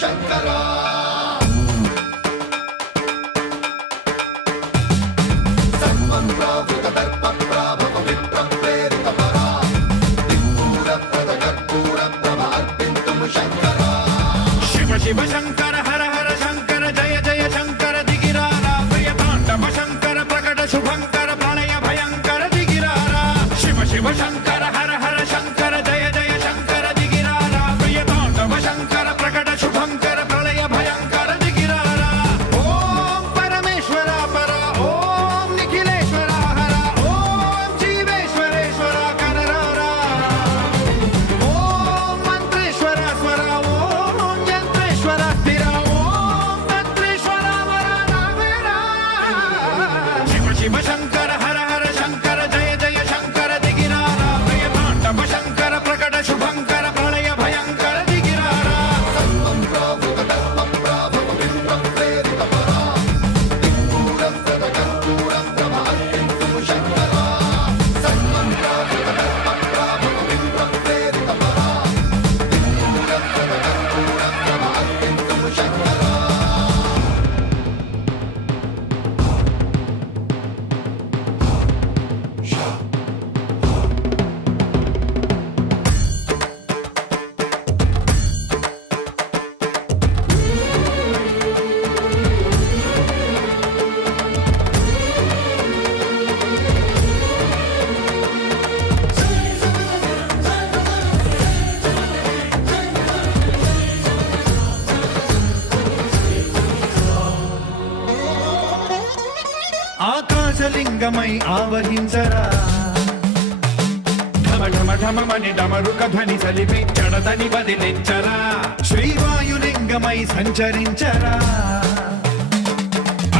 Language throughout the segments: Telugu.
శంకరా శివ శంకర హర హర శంకర జయ జయ శంకర దిగిరారా ప్రియతాండవ శంకర ప్రకట శుభంకర ప్రళయ భయంకర దిగిరారా శివ శివ శంకర హర హర శంకర జయ జయ శంకర దిగిరారా ప్రియతాండవ శంకర ప్రకట శుభంకర ప్రళయ భయంకర దిగిరారా ఓం పరమేశ్వర పర ఓం నిఖిలేశ్వర హర ఓం జీవేశ్వరేశ్వర కరరారా ఓం మంత్రేశ్వర స్వర ఓం యంత్రేశ్వర స్థిర ఓం తంత్రేశ్వర వరదావేరా శివ శివ శంకర హర హర శంకర జయ జయ శంకర దిగిరారా ప్రియతాండవ శంకర ప్రకట శుభంకర ప్రళయ భయంకర దిగిరారా ఆకాశలింగమై ఆవహించరా ఢమ ఢమ ఢమమని డమరుక ధ్వని సలిపి జడదని వదిలించరా శ్రీవాయులింగమై సంచరించరా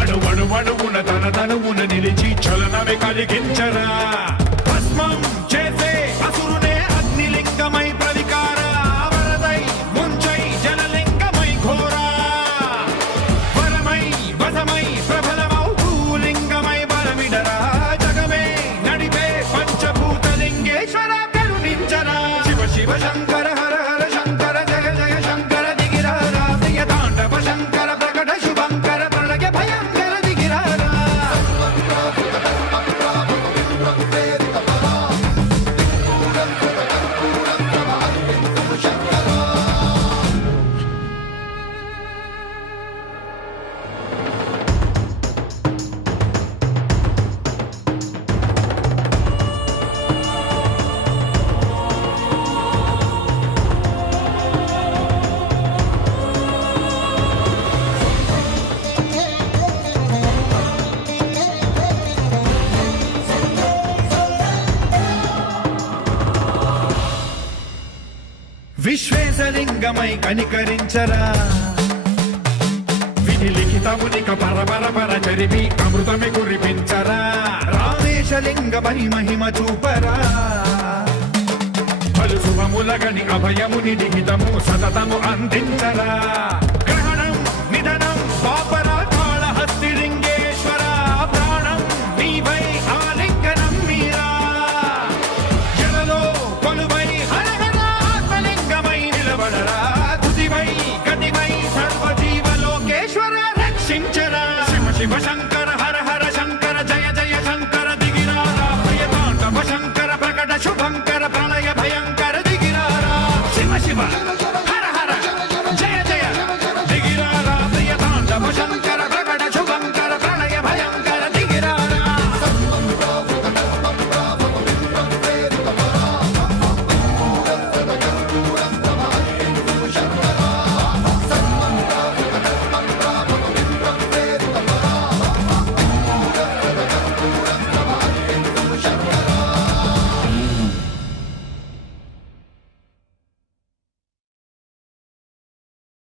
అడువడువడువున తన తనువున నిలిచి చలనమే కలిగించరా భస్మం చేసే అసురునే అగ్నిలింగమై ప్రవికార వరదై ముంచై జలలింగమై ఘోరా వరమై వసమై ప్రబలమౌ భూలింగమై బలమిడరా జగమే నడిపే పంచభూతలింగేశ్వర కరుణించరా శివ శివ శంకర హర హర శంకర జయ జయ శంకర దిగిరారా ప్రియతాండవ శంకర ప్రకట శుభంకర ప్రళయ భయంకర దిగిరారా విశ్వేశలింగమై కనికరించరా విధి లిఖితమునిక పరపర పర చరిపి అమృతమి కురిపించరా రామేశలింగమై మహిమ చూపరా పలు శుభములగని అభయముని లిఖితము సతతము అందించరా గ్రహణం నిధనం పాపరా కాళహస్తి లింగేశ్వర ప్రాణం నీవై ఆలింగనం మీరా జలలో కొలువై హర హర ఆత్మలింగమై నిలబడరా తుదివై గతివై సర్వజీవలోకేశ్వర రక్షించరా శివ శివ శంకర